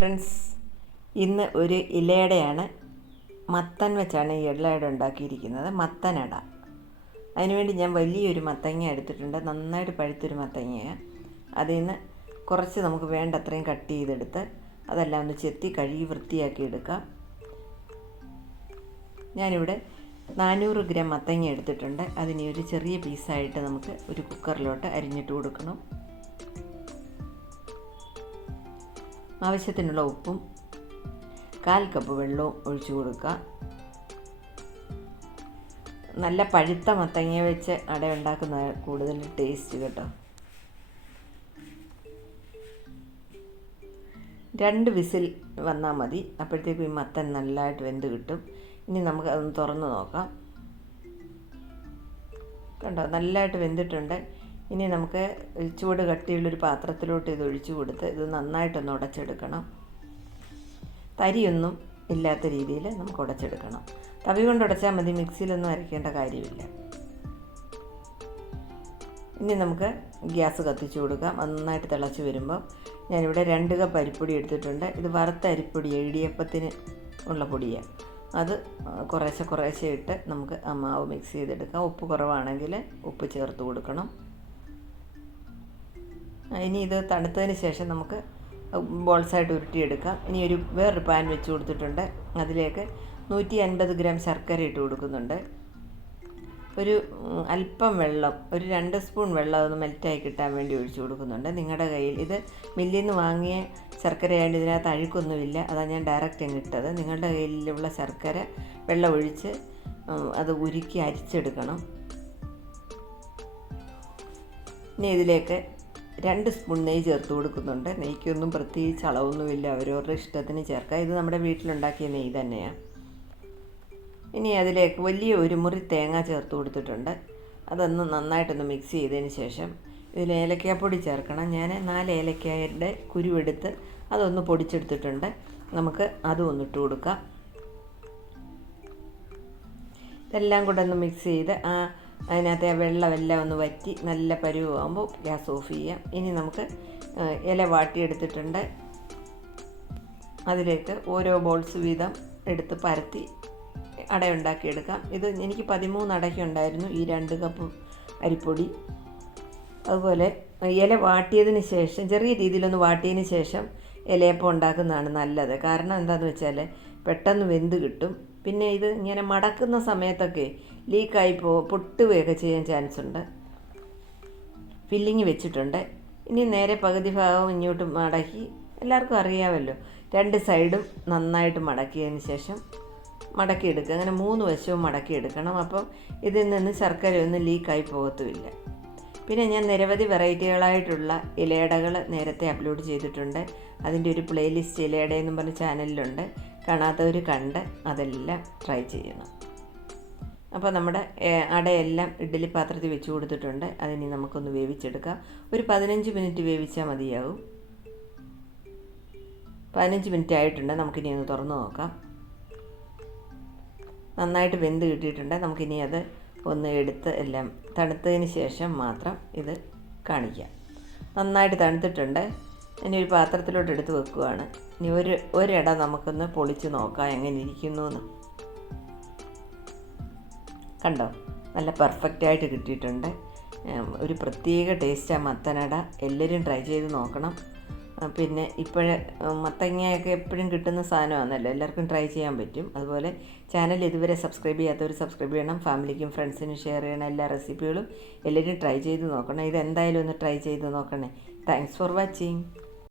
Friends ഇന്ന് ഒരു ഇലയടയാണ്. മത്തൻ വെച്ചാണ് ഈ ഇലയട ഉണ്ടാക്കിയിരിക്കുന്നത്. മത്തനട. അതിനുവേണ്ടി ഞാൻ വലിയൊരു മത്തങ്ങ എടുത്തിട്ടുണ്ട്. നന്നായിട്ട് പഴുത്തൊരു മത്തങ്ങയാണ്. അതിൽ നിന്ന് കുറച്ച് നമുക്ക് വേണ്ട അത്രയും കട്ട് ചെയ്തെടുത്ത് അതെല്ലാം ഒന്ന് ചെത്തി കഴുകി വൃത്തിയാക്കി എടുക്കാം. ഞാനിവിടെ നാനൂറ് ഗ്രാം മത്തങ്ങ എടുത്തിട്ടുണ്ട്. അതിനെ ഒരു ചെറിയ പീസായിട്ട് നമുക്ക് ഒരു കുക്കറിലോട്ട് അരിഞ്ഞിട്ട് കൊടുക്കണം. ആവശ്യത്തിനുള്ള ഉപ്പും കാൽ കപ്പ് വെള്ളവും ഒഴിച്ചു കൊടുക്കുക. നല്ല പഴുത്ത മത്തങ്ങ വെച്ച് അട ഉണ്ടാക്കുന്ന കൂടുതൽ ടേസ്റ്റ് കേട്ടോ. രണ്ട് വിസിൽ വന്നാൽ മതി. അപ്പോഴത്തേക്കും ഈ മത്തൻ നല്ലതായിട്ട് വെന്ത് കിട്ടും. ഇനി നമുക്ക് അതൊന്ന് തുറന്ന് നോക്കാം. കണ്ടോ? നല്ലതായിട്ട് വെന്തിട്ടുണ്ട്. ഇനി നമുക്ക് ചൂട് കട്ടിയുള്ളൊരു പാത്രത്തിലോട്ട് ഇത് ഒഴിച്ചു കൊടുത്ത് ഇത് നന്നായിട്ടൊന്ന് ഉടച്ചെടുക്കണം. തരിയൊന്നും ഇല്ലാത്ത രീതിയിൽ നമുക്ക് ഉടച്ചെടുക്കണം. തവി കൊണ്ട് ഉടച്ചാൽ മതി മിക്സിയിലൊന്നും അരയ്ക്കേണ്ട കാര്യമില്ല. ഇനി നമുക്ക് ഗ്യാസ് കത്തിച്ചു കൊടുക്കാം. നന്നായിട്ട് തിളച്ച് വരുമ്പോൾ ഞാനിവിടെ രണ്ട് കപ്പ് അരിപ്പൊടി എടുത്തിട്ടുണ്ട്. ഇത് വറുത്ത അരിപ്പൊടി ഇടിയപ്പത്തിന് ഉള്ള പൊടിയാണ്. അത് കുറേശ്ശെ കുറേശ്ശെ ഇട്ട് നമുക്ക് ആ മാവ് മിക്സ് ചെയ്തെടുക്കാം. ഉപ്പ് കുറവാണെങ്കിൽ ഉപ്പ് ചേർത്ത് കൊടുക്കണം. ഇനി ഇത് തണുത്തതിന് ശേഷം നമുക്ക് ബോൾസായിട്ട് ഉരുട്ടിയെടുക്കാം. ഇനി ഒരു വേറൊരു പാൻ വെച്ച് കൊടുത്തിട്ടുണ്ട്. അതിലേക്ക് നൂറ്റി അൻപത് ഗ്രാം ശർക്കര ഇട്ട് കൊടുക്കുന്നുണ്ട്. ഒരു അല്പം വെള്ളം ഒരു രണ്ട് സ്പൂൺ വെള്ളം അതൊന്ന് മെൽറ്റായി കിട്ടാൻ വേണ്ടി ഒഴിച്ചു കൊടുക്കുന്നുണ്ട്. നിങ്ങളുടെ കയ്യിൽ ഇത് മില്ലിൽ നിന്ന് വാങ്ങിയ ശർക്കരയായിട്ട് ഇതിനകത്ത് അഴുക്കൊന്നുമില്ല. അതാണ് ഞാൻ ഡയറക്റ്റ് അങ്ങ് ഇട്ടത്. നിങ്ങളുടെ കയ്യിലുള്ള ശർക്കര വെള്ളം ഒഴിച്ച് അത് ഉരുക്കി അരിച്ചെടുക്കണം. ഇനി ഇതിലേക്ക് രണ്ട് സ്പൂൺ നെയ്യ് ചേർത്ത് കൊടുക്കുന്നുണ്ട്. നെയ്ക്കൊന്നും പ്രത്യേകിച്ച് അളവൊന്നുമില്ല. അവരവരുടെ ഇഷ്ടത്തിന് ചേർക്കാം ഇത് നമ്മുടെ വീട്ടിലുണ്ടാക്കിയ നെയ്യ് തന്നെയാണ്. ഇനി അതിലേക്ക് വലിയ ഒരു മുറി തേങ്ങ ചേർത്ത് കൊടുത്തിട്ടുണ്ട്. അതൊന്ന് നന്നായിട്ടൊന്ന് മിക്സ് ചെയ്തതിന് ശേഷം ഇതിൽ ഏലക്കാപ്പൊടി ചേർക്കണം. ഞാൻ നാല് ഏലക്കായയുടെ കുരുവെടുത്ത് അതൊന്ന് പൊടിച്ചെടുത്തിട്ടുണ്ട്. നമുക്ക് അതും ഒന്ന് ഇട്ട് കൊടുക്കാം. ഇതെല്ലാം കൂടെ ഒന്ന് മിക്സ് ചെയ്ത് ആ അതിനകത്തെ വെള്ളമെല്ലാം ഒന്ന് വറ്റി നല്ല പരുവാകുമ്പോൾ ഗ്യാസ് ഓഫ് ചെയ്യാം. ഇനി നമുക്ക് ഇല വാട്ടിയെടുത്തിട്ടുണ്ട്. അതിലേക്ക് ഓരോ ബോൾസ് വീതം എടുത്ത് പരത്തി അടയുണ്ടാക്കിയെടുക്കാം. ഇത് എനിക്ക് പതിമൂന്ന് അടയ്ക്കുണ്ടായിരുന്നു ഈ രണ്ട് കപ്പ് അരിപ്പൊടി. അതുപോലെ ഇല വാട്ടിയതിന് ശേഷം ചെറിയ രീതിയിലൊന്ന് വാട്ടിയതിന് ശേഷം ഇലയപ്പം ഉണ്ടാക്കുന്നതാണ് നല്ലത്. കാരണം എന്താണെന്ന് വെച്ചാൽ പെട്ടെന്ന് വെന്ത് കിട്ടും. പിന്നെ ഇത് ഇങ്ങനെ മടക്കുന്ന സമയത്തൊക്കെ ലീക്കായി പോ പൊട്ടുകയൊക്കെ ചെയ്യാൻ ചാൻസ് ഉണ്ട് ഫില്ലിങ് വെച്ചിട്ടുണ്ട്. ഇനി നേരെ പകുതി ഭാഗവും ഇങ്ങോട്ട് മടക്കി എല്ലാവർക്കും അറിയാമല്ലോ. രണ്ട് സൈഡും നന്നായിട്ട് മടക്കിയതിന് ശേഷം മടക്കിയെടുക്കുക. അങ്ങനെ മൂന്ന് വശവും മടക്കിയെടുക്കണം. അപ്പം ഇതിൽ നിന്ന് ശർക്കരയൊന്നും ലീക്കായി പോകത്തുമില്ല. പിന്നെ ഞാൻ നിരവധി വെറൈറ്റികളായിട്ടുള്ള ഇലയടകൾ നേരത്തെ അപ്ലോഡ് ചെയ്തിട്ടുണ്ട്. അതിന്റെ ഒരു പ്ലേലിസ്റ്റ് ഇലയട എന്നും പറഞ്ഞ ചാനലിലുണ്ട് കാണാത്തവർ കണ്ട് അതെല്ലാം ട്രൈ ചെയ്യണം. അപ്പോൾ നമ്മുടെ അടയെല്ലാം ഇഡ്ഡലി പാത്രത്തിൽ വെച്ച് കൊടുത്തിട്ടുണ്ട്. അതിനി നമുക്കൊന്ന് വേവിച്ചെടുക്കാം. ഒരു പതിനഞ്ച് മിനിറ്റ് വേവിച്ചാൽ മതിയാവും. പതിനഞ്ച് മിനിറ്റ് ആയിട്ടുണ്ട്. നമുക്കിനി ഒന്ന് തുറന്നു നോക്കാം. നന്നായിട്ട് വെന്ത് കിട്ടിയിട്ടുണ്ട്. നമുക്കിനി അത് ഒന്ന് എടുത്ത് എല്ലാം തണുത്തതിന് ശേഷം മാത്രം ഇത് കാണിക്കാം. നന്നായിട്ട് തണുത്തിട്ടുണ്ട്. ഇനി ഒരു പാത്രത്തിലോട്ട് എടുത്ത് വെക്കുകയാണ് ഇനി ഒരു ഒരിട നമുക്കൊന്ന് പൊളിച്ച് നോക്കാം എങ്ങനെ ഇരിക്കുന്നു എന്ന് കണ്ടോ? നല്ല പെർഫെക്റ്റ് ആയിട്ട് കിട്ടിയിട്ടുണ്ട്. ഒരു പ്രത്യേക ടേസ്റ്റാണ് മത്തനട. എല്ലാവരും ട്രൈ ചെയ്ത് നോക്കണം. പിന്നെ ഇപ്പോഴേ മത്തങ്ങയൊക്കെ എപ്പോഴും കിട്ടുന്ന സാധനമാണല്ലോ എല്ലാവർക്കും ട്രൈ ചെയ്യാൻ പറ്റും. അതുപോലെ ചാനൽ ഇതുവരെ സബ്സ്ക്രൈബ് ചെയ്യാത്തവർ സബ്സ്ക്രൈബ് ചെയ്യണം. ഫാമിലിക്കും ഫ്രണ്ട്സിനും ഷെയർ ചെയ്യണം. എല്ലാ റെസിപ്പികളും എല്ലാവരും ട്രൈ ചെയ്ത് നോക്കണം. ഇത് എന്തായാലും ഒന്ന് ട്രൈ ചെയ്ത് നോക്കണേ. Thanks for watching